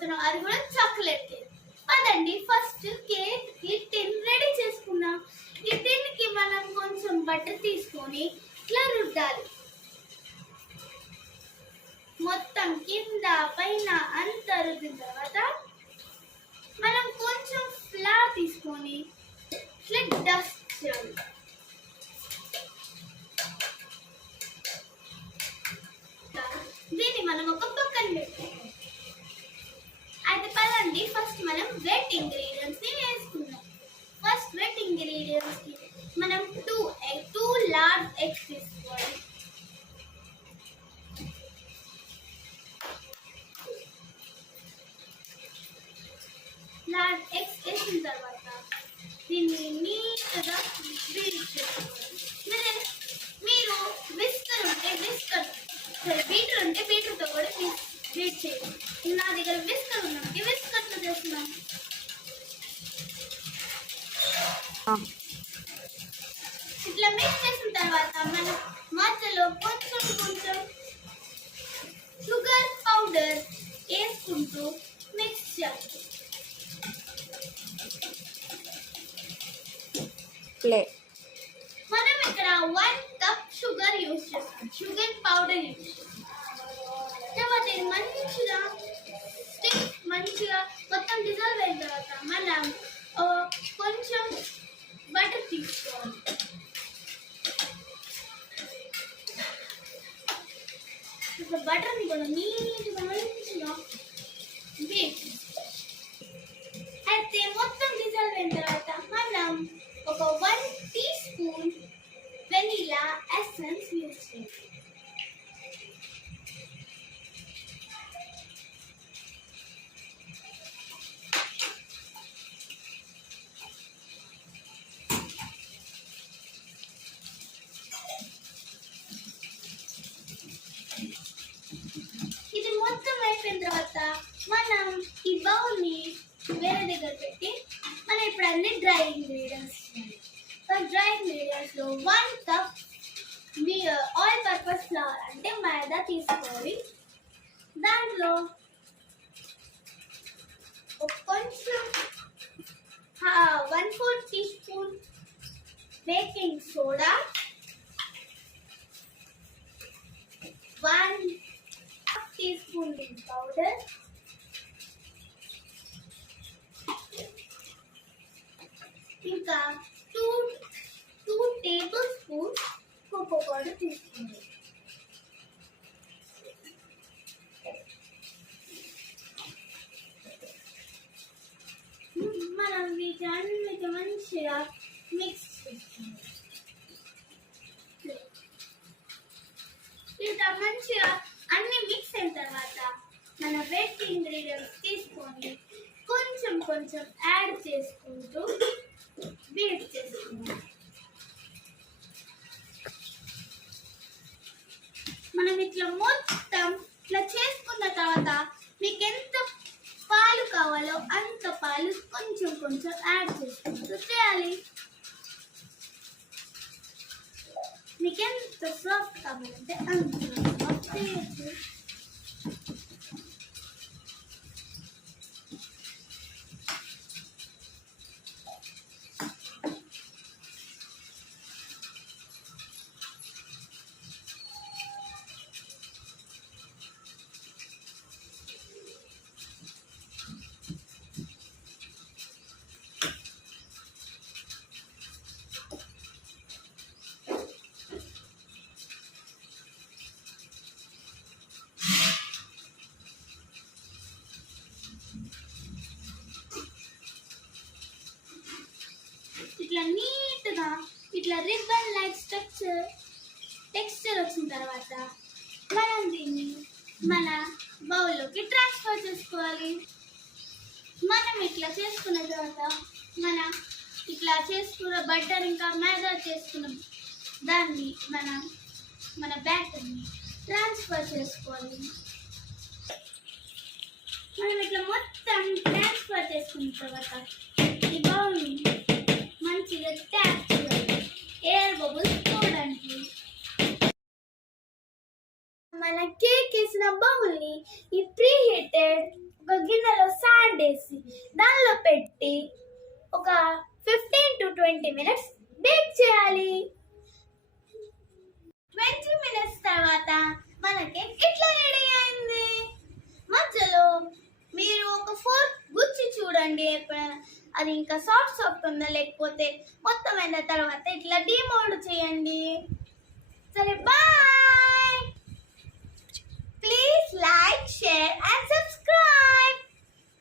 చేయబోతున్నాం, అది కూడా చాక్లెట్ కేక్. అదండి ఫస్ట్ కేక్ కి టిన్ రెడీ చేసుకున్నాం. ఈ టిన్ కి మనం కొంచెం బటర్ తీసుకొని ఇట్లా రుద్దాలి. మొత్తం కింద పైన అంతా రుద్దిన తర్వాత మనం కొంచెం ఫ్లవర్ తీసుకొని ఇట్లా డస్ట్ చేయాలి. దీన్ని మనం ఒక పక్కన పెట్టాలి. అయితే పదండి ఫస్ట్ మనం వెట్ ఇంగ్రీడియంట్స్ ని వేసుకుందాం. ఫస్ట్ వెట్ ఇంగ్రీడియంట్స్ కి మనం టూ లార్జ్ ఎగ్స్ తీసుకోవాలి. లార్జ్ ఎగ్స్ వేసిన తర్వాత దీన్ని నీట్గా బీట్ చేసుకోవాలి. మీరు విస్కర్ ఉంటే బీటర్ ఉంటే బీటర్తో కూడా బీట్ చేయండి. నా దగ్గర విస్కర్ ఉన్నప్పుడు విస్కర్తో చేస్తున్నాం. ఇట్లా మిక్స్ చేసిన తర్వాత మనం మధ్యలో కొంచెం కొంచెం షుగర్ పౌడర్ వేసుకుంటూ మిక్స్ చేయాలి. మనం ఇక్కడ 1 కప్ షుగర్ యూజ్ చేస్తాం, షుగర్ పౌడర్ యూజ్ చేస్తాం. తర్వాత ఇది మంచిగా మొత్తం డిజాల్వ్ అయిన తర్వాత మనం కొంచెం బటర్ తీసుకోవాలి. బటర్ని కూడా నీట్గా మంచిగా బీట్. అయితే మొత్తం డిజాల్వ్ అయిన తర్వాత మనం ఒక 1 teaspoon vanilla essence use చేయాలి. ఇది మొత్తం అయిపోయిన తర్వాత మనం ఈ బౌల్ని వేరే దగ్గర పెట్టి మనం ఇప్పుడు అన్ని డ్రై ఇంగ్రీడియంట్స్ డ్రై ఇంగ్రీడియంట్స్ లో 1 కప్ ఆల్ పర్పస్ ఫ్లవర్ అంటే మైదా తీసుకోవాలి. దాంట్లో కొంచెం 1/4 teaspoon baking soda, 1 teaspoon powder, ఇంకా 2 టేబుల్ స్పూన్ కోకో పౌడర్ తీసుకోండి. మనం వీటన్నిటి మంచిగా మిక్స్ చేసుకోండి. ఇట్లా మంచిగా అన్ని మిక్స్ అయిన తర్వాత మన వెట్ ఇంగ్రీడియంట్స్ తీసుకొని కొంచెం కొంచెం యాడ్ చేసుకుంటూ బీట్ చేసుకుందాం. మనం ఇట్లా మొత్తం ఇట్లా చేసుకున్న తర్వాత మీకు ఎంత పాలు కావాలో అంత పాలు కొంచెం కొంచెం యాడ్ చేసుకుంటూ చేయాలి. మీకు ఎంత సాఫ్ట్ కావాలంటే అంత సాఫ్ట్ చేయొచ్చు. ఇట్లా నీట్గా ఇట్లా రిబ్బన్ లైక్ టెక్స్చర్ వచ్చిన తర్వాత మనం దీన్ని మన బౌల్లోకి ట్రాన్స్ఫర్ చేసుకోవాలి. మనం ఇట్లా చేసుకున్న తర్వాత ఇట్లా చేసుకున్న బటర్ ఇంకా మైదా చేసుకున్న దాన్ని మన బ్యాటర్ని ట్రాన్స్ఫర్ చేసుకోవాలి. మనం ఇట్లా మొత్తం ట్రాన్స్ఫర్ చేసుకున్న తర్వాత ఈ బౌల్ని మంచిగా ట్యాప్ చేయాలి ఎయిర్ బబుల్స్ పోవడానికి. మన కేక్ వేసిన బౌల్ని ఈ ప్రీ హీటెడ్ ఒక గిన్నెలో సాల్ట్ వేసి దానిలో పెట్టి ఒక 15 to 20 minutes బేక్ చేయాలి. 20 minutes తర్వాత మన కేక్ ఇట్లా రెడీ అయింది. మధ్యలో మీరు ఒక ఫోర్క్ గుచ్చి చూడండి ఎప్పుడైనా అది ఇంకా సాఫ్ట్ ఉందా లేకపోతే మొత్తం అయిన తర్వాత ఇట్లా డీమోల్డ్ చేయండి. సరే bye. Please like, share and subscribe.